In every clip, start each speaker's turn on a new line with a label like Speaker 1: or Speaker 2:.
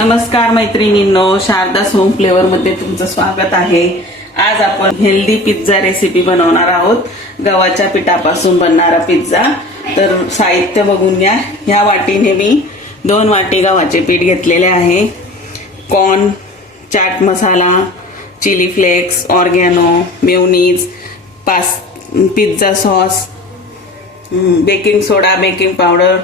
Speaker 1: नमस्कार मैत्रिणींनो शारदा सोम फ्लेवर मध्ये तुमचं स्वागत आहे. आज आपण हेल्दी पिझ्झा रेसिपी बनवणार आहोत. गव्हाच्या पिठापासून बनणारा पिझ्झा तर साहित्य बघून घ्या. ह्या वाटीने मी दोन वाटी गव्हाचे पीठ घेतलेले आहे. Corn chaat masala chili flakes oregano mayonnaise pasta pizza sauce baking soda baking powder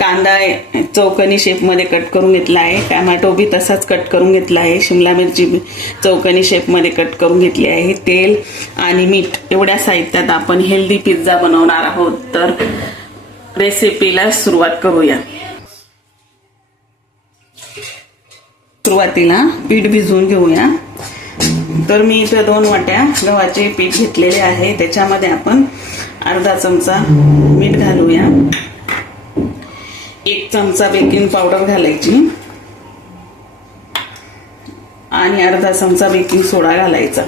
Speaker 1: कांदा चौकनी शेपमध्ये कट करून घेतला आहे. टॅमॅटो बी तसाच कट करून घेतला आहे. शिमला मिरची बी चौकनी शेपमध्ये कट करून घेतली आहे. तेल आणि मीठ एवढ्या साहित्यात आपण हेल्दी पिझ्झा बनवणार आहोत. तर रेसिपीला सुरुवात करूया. सुरुवातीला पीठ भिजवून घेऊया. तर मी इथं दोन वाट्या गव्हाचे पीठ घेतलेले आहे. त्याच्यामध्ये आपण अर्धा चमचा मीठ घालूया. एक चमचा बेकिंग पावडर घालायची. आणि अर्धा चमचा बेकिंग सोडा घालायचा.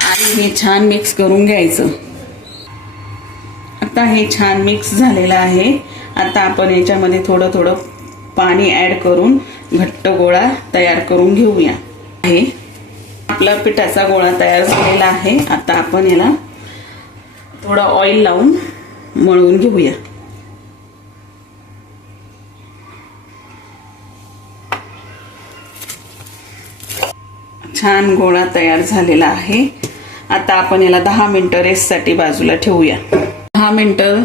Speaker 1: आणि हे छान मिक्स करून घ्यायचं. आता हे छान मिक्स झालेलं आहे. आता आपण याच्यामध्ये थोडं थोडं पाणी ऍड करून घट्ट गोळा तयार करून घेऊया. आहे. आपला पिठाचा गोळा तयार झालेला आहे. आता आपण याला थोडं ऑइल लावून मळवून घेऊया. छान गोळा तयार झालेला आहे. आता आपण याला दहा मिनिटं रेस्टसाठी बाजूला ठेवूया. दहा मिनिटं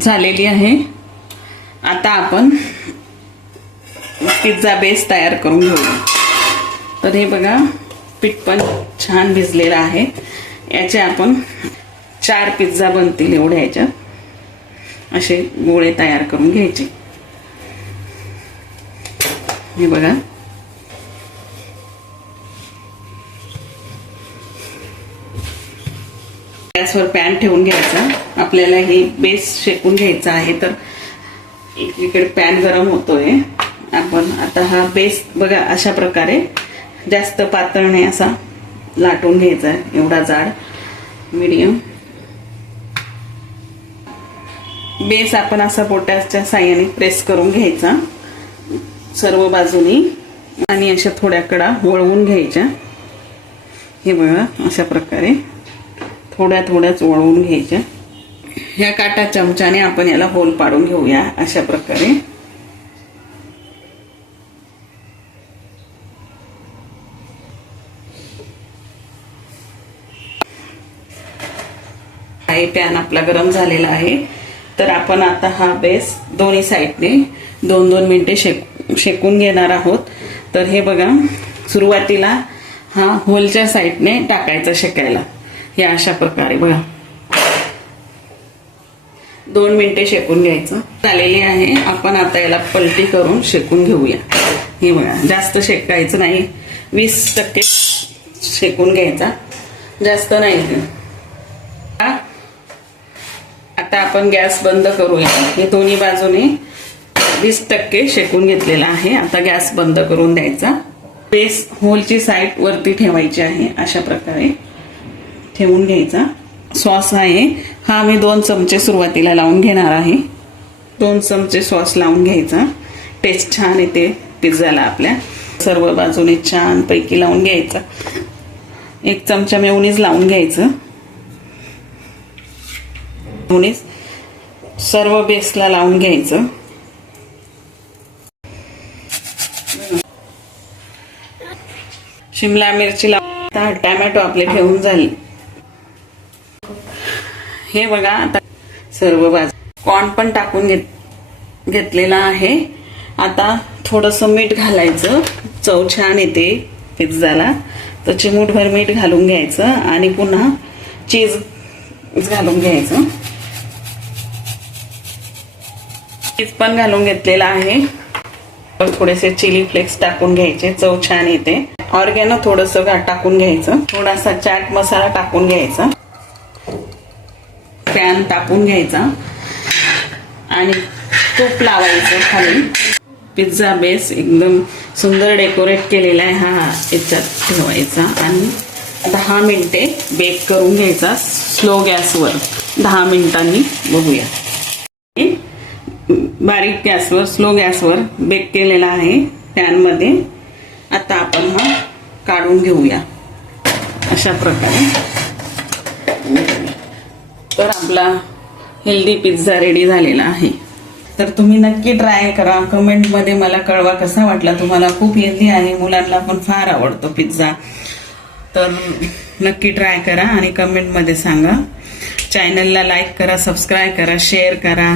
Speaker 1: झालेली आहे. आता आपण पिझ्झा बेस तयार करून घेऊया. तर हे बघा पीठ पण छान भिजलेलं आहे. याचे आपण चार पिझ्झा बनतील एवढ्या याच्यात. असे गोळे तयार करून घ्यायचे. हे बघा. गॅसवर पॅन ठेवून घ्यायचा. आपल्याला हे बेस शेकून घ्यायचा आहे तर एकीकडे पॅन गरम होतोय. आपण आता हा बेस बघा अशा प्रकारे जास्त पातळ नाही असा लाटून घ्यायचा एवढा जाड मीडियम. बेस आपण असा बोटाच्या साह्याने प्रेस करून घ्यायचा. सर्व बाजूनी आणि अशा थोड्या कडा वळवून घ्यायच्या. हे बघा अशा प्रकारे थोड्या थोड्याच वळवून घ्यायच्या. ह्या काटा चमच्याने आपण याला होल पाडून घेऊया अशा प्रकारे. पॅन आपला गरम झालेला आहे. तर आपण आता हा बेस दोन्ही साईडने दोन दोन मिनिटे शेक शेकून घेणार आहोत. तर हे बघा सुरुवातीला हा होलच्या साईडने टाकायचा शेकायला. हे अशा प्रकारे बघा. दोन मिनिटे शेकून घ्यायचं. झालेली आहे. आपण आता याला पलटी करून शेकून घेऊया. हे बघा जास्त शेकायचं नाही. वीस टक्के शेकून घ्यायचा. जास्त नाही. आता आपण गॅस बंद करूया. हे दोन्ही बाजूने वीस टक्के शेकून घेतलेला आहे. आता गॅस बंद करून द्यायचा. बेस होलची साईड वरती ठेवायची आहे. अशा प्रकारे ठेवून घ्यायचा. सॉस आहे. हा मी दोन चमचे सुरुवातीला लावून घेणार आहे. दोन चमचे सॉस लावून घ्यायचा. टेस्ट छान येते पिझ्झाला आपल्या. सर्व बाजूने छान पैकी लावून घ्यायचा. एक चमचा मेवणीज लावून घ्यायचं. मेवणीज सर्व बेसला लावून घ्यायचं. शिमला मिरची लावता टॅमॅटो आपले ठेवून झाले. हे बघा आता सर्व बाजू कॉर्न पण टाकून घेत घेतलेला आहे. आता थोडस मीठ घालायचं. चव छान येते पिझ्झाला. तर चिमूटभर मीठ घालून घ्यायचं आणि पुन्हा चीज घालून घ्यायचं. चीज पण घालून घेतलेला आहे. थोडेसे चिली फ्लेक्स टाकून घ्यायचे. चव छान येते. ऑर्गॅनो थोडस टाकून घ्यायचं. थोडासा चाट मसाला टाकून घ्यायचा. पॅन तापून घ्यायचा. आणि तूप लावायचं खाली. पिझ्झा बेस एकदम सुंदर डेकोरेट केलेला आहे हा याच्यात ठेवायचा. आणि दहा मिनिटे बेक करून घ्यायचा. स्लो गॅसवर. दहा मिनिटांनी बघूया. बारीक गॅसवर स्लो गॅसवर बेक केलेला आहे पॅनमध्ये. आता आपण हा काढून घेऊया. अशा प्रकारे. तर आपला हेल्दी पिझ्झा रेडी झालेला आहे. तर तुम्ही नक्की ट्राय करा. कमेंटमध्ये मला कळवा कसा वाटला. तुम्हाला खूप हेल्दी आहे. मुलांना पण फार आवडतो पिझ्झा तर नक्की ट्राय करा आणि कमेंटमध्ये सांगा. चॅनलला लाईक करा सबस्क्राईब करा शेअर करा.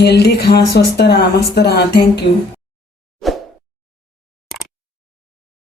Speaker 1: हेल्दी खा स्वस्त राहा मस्त राहा. थँक्यू